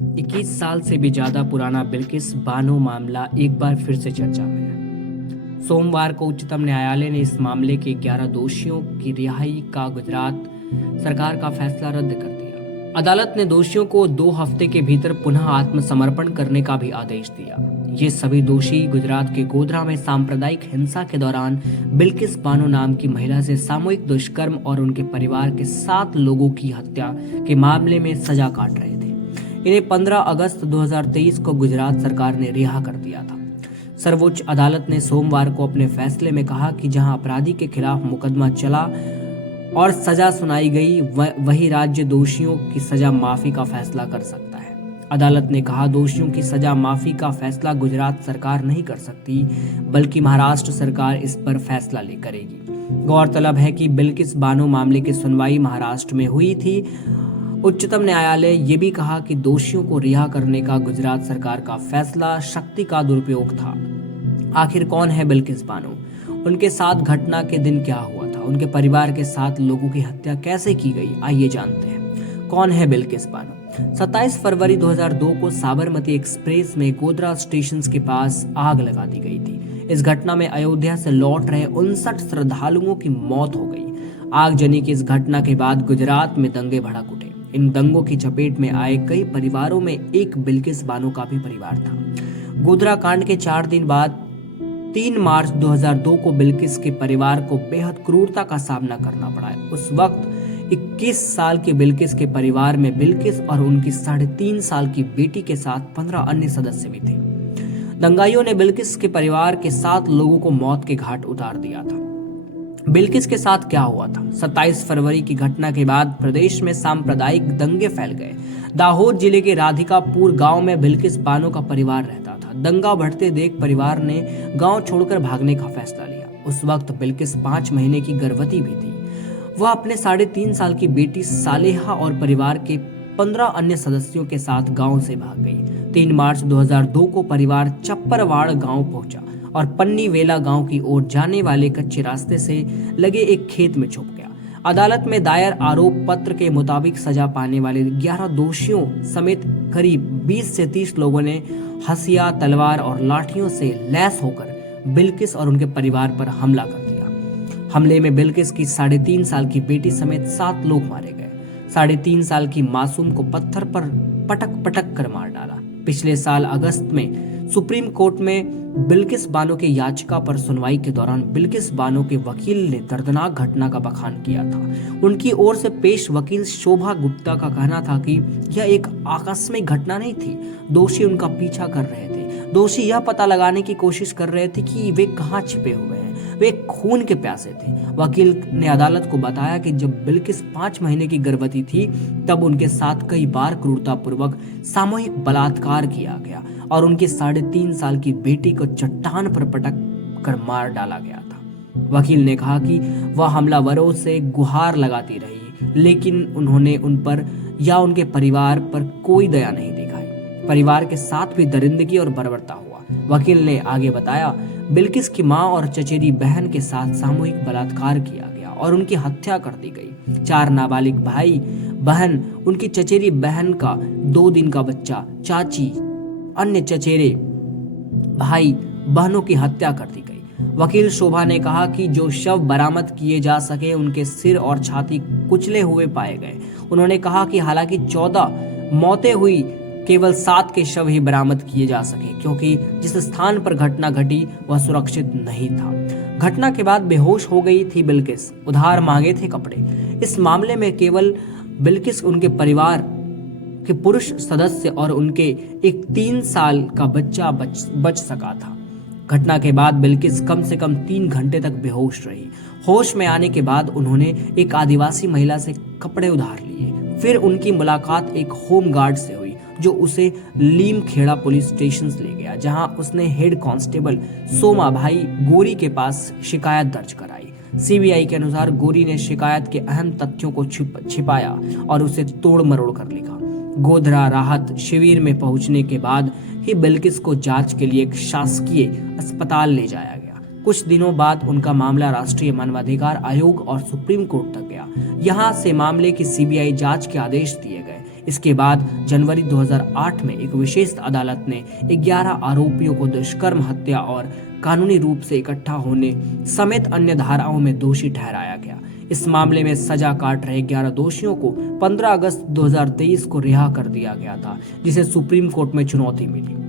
21 साल से भी ज्यादा पुराना बिल्किस बानो मामला एक बार फिर से चर्चा में है। सोमवार को उच्चतम न्यायालय ने इस मामले के 11 दोषियों की रिहाई का गुजरात सरकार का फैसला रद्द कर दिया। अदालत ने दोषियों को 2 हफ्ते के भीतर पुनः आत्मसमर्पण करने का भी आदेश दिया। ये सभी दोषी गुजरात के गोधरा में सांप्रदायिक हिंसा के दौरान बिल्किस बानो नाम की महिला से सामूहिक दुष्कर्म और उनके परिवार के 7 लोगों की हत्या के मामले में सजा काट रहे थे। इन्हें 15 अगस्त 2023 को गुजरात सरकार ने रिहा कर दिया था। सर्वोच्च अदालत ने सोमवार को अपने फैसले में कहा कि जहां अपराधी के खिलाफ मुकदमा चला और सजा सुनाई गई, वही राज्य दोषियों की सजा माफी का फैसला कर सकता है। अदालत ने कहा, दोषियों की सजा माफी का फैसला गुजरात सरकार नहीं कर सकती, बल्कि महाराष्ट्र सरकार इस पर फैसला करेगी। गौरतलब है कि बिल्किस बानो मामले की सुनवाई महाराष्ट्र में हुई थी। उच्चतम न्यायालय ये भी कहा कि दोषियों को रिहा करने का गुजरात सरकार का फैसला शक्ति का दुरुपयोग था। आखिर कौन है बिल्किस बानो? उनके साथ घटना के दिन क्या हुआ था? उनके परिवार के 7 लोगों की हत्या कैसे की गई? आइए जानते हैं कौन है बिल्किस बानो। 27 फरवरी 2002 को साबरमती एक्सप्रेस में गोधरा स्टेशन के पास आग लगा दी गई थी। इस घटना में अयोध्या से लौट रहे 59 श्रद्धालुओं की मौत हो गई। आगजनी की इस घटना के बाद गुजरात में दंगे भड़क उठे। इन दंगों की चपेट में आए कई परिवारों में एक बिल्किस बानो का भी परिवार था। गोधरा कांड के 4 दिन बाद 3 मार्च 2002 को बिल्किस के परिवार को बेहद क्रूरता का सामना करना पड़ा। उस वक्त 21 साल के बिल्किस के परिवार में बिल्किस और उनकी 3.5 साल की बेटी के साथ 15 अन्य सदस्य भी थे। दंगाइयों ने बिल्किस के परिवार के 7 लोगों को मौत के घाट उतार दिया था। बिल्किस के साथ क्या हुआ था? 27 फरवरी की घटना के बाद प्रदेश में सांप्रदायिक दंगे फैल गए। दाहोद जिले के राधिकापुर गांव में बिल्किस बानो का परिवार रहता था। दंगा बढ़ते देख परिवार ने गांव छोड़कर भागने का फैसला लिया। उस वक्त बिल्किस 5 महीने की गर्भवती भी थी। वह अपने 3.5 साल की बेटी सालेहा और परिवार के 15 अन्य सदस्यों के साथ गांव से भाग गई। 3 मार्च 2002 को परिवार चप्परवाड़ गांव पहुंचा और पन्नी वेला गांव की ओर जाने वाले कच्चे रास्ते से लगे एक खेत में छुप गया। अदालत में दायर आरोप पत्र के मुताबिक सजा पाने वाले 11 दोषियों समेत करीब 20 से 30 लोगों ने हसिया, तलवार और लाठियों से लैस होकर बिल्किस और उनके परिवार पर हमला कर दिया। हमले में बिल्किस की 3.5 साल की बेटी समेत 7 लोग मारे गए। 3.5 साल की मासूम को पत्थर पर पटक पटक कर मार डाला। पिछले साल अगस्त में सुप्रीम कोर्ट में बिल्किस बानो की याचिका पर सुनवाई के दौरान बिल्किस बानो के वकील ने दर्दनाक घटना का बखान किया था। उनकी ओर से पेश वकील शोभा गुप्ता का कहना था कि यह एक आकस्मिक घटना नहीं थी। दोषी उनका पीछा कर रहे थे। दोषी यह पता लगाने की कोशिश कर रहे थे कि वे कहां छिपे हुए हैं। वे खून के प्यासे थे। वकील ने अदालत को बताया कि जब बिल्किस 5 महीने की गर्भवती थी, तब उनके साथ कई बार क्रूरतापूर्वक सामूहिक बलात्कार किया गया और उनकी 3.5 साल की बेटी को चट्टान पर पटक कर मार डाला गया था। वकील ने कहा कि वह हमलावरों से गुहार लगाती रही, लेकिन उन्होंने उन पर या उनके परिवार पर कोई दया नहीं दिखाई। परिवार के साथ भी दरिंदगी और बर्बरता हुआ। वकील ने आगे बताया, बिल्किस की मां और चचेरी बहन के साथ सामूहिक बलात्कार किया गया और उनकी हत्या कर दी गई। 4 नाबालिग भाई बहन, उनकी चचेरी बहन का 2 दिन का बच्चा, चाची, अन्य चचेरे भाई बहनों की हत्या कर दी गई। वकील शोभा ने कहा कि जो शव बरामद किए जा सके, उनके सिर और छाती कुचले हुए पाए गए। उन्होंने कहा कि हालांकि 14 मौतें हुई, केवल 7 के शव ही बरामद किए जा सके, क्योंकि जिस स्थान पर घटना घटी वह सुरक्षित नहीं था। घटना के बाद बेहोश हो गई थी बिल्किस। उधार मांगे थे कपड़े। इस मामले में केवल बिल्किस, उनके परिवार के पुरुष सदस्य और उनके एक 3 साल का बच्चा बच सका था। घटना के बाद बिल्किस कम से कम 3 घंटे तक बेहोश रही। होश में आने के बाद उन्होंने एक आदिवासी महिला से कपड़े उधार लिए। फिर उनकी मुलाकात एक होम गार्ड से हुई, जो उसे लीमखेड़ा पुलिस स्टेशन ले गया, जहां उसने हेड कांस्टेबल सोमा भाई गोरी के पास शिकायत दर्ज कराई। सीबीआई के अनुसार गोरी ने शिकायत के अहम तथ्यों को छिपाया और उसे तोड़ मरोड़ कर लिखा। गोधरा राहत शिविर में पहुंचने के बाद ही बिल्किस को जांच के लिए एक शासकीय अस्पताल ले जाया गया। कुछ दिनों बाद उनका मामला राष्ट्रीय मानवाधिकार आयोग और सुप्रीम कोर्ट तक गया। यहां से मामले की सीबीआई जांच के आदेश दिए गए। इसके बाद जनवरी 2008 में एक विशेष अदालत ने 11 आरोपियों को दुष्कर्म, हत्या और कानूनी रूप से इकट्ठा होने समेत अन्य धाराओं में दोषी ठहराया गया। इस मामले में सजा काट रहे 11 दोषियों को 15 अगस्त 2023 को रिहा कर दिया गया था, जिसे सुप्रीम कोर्ट में चुनौती मिली।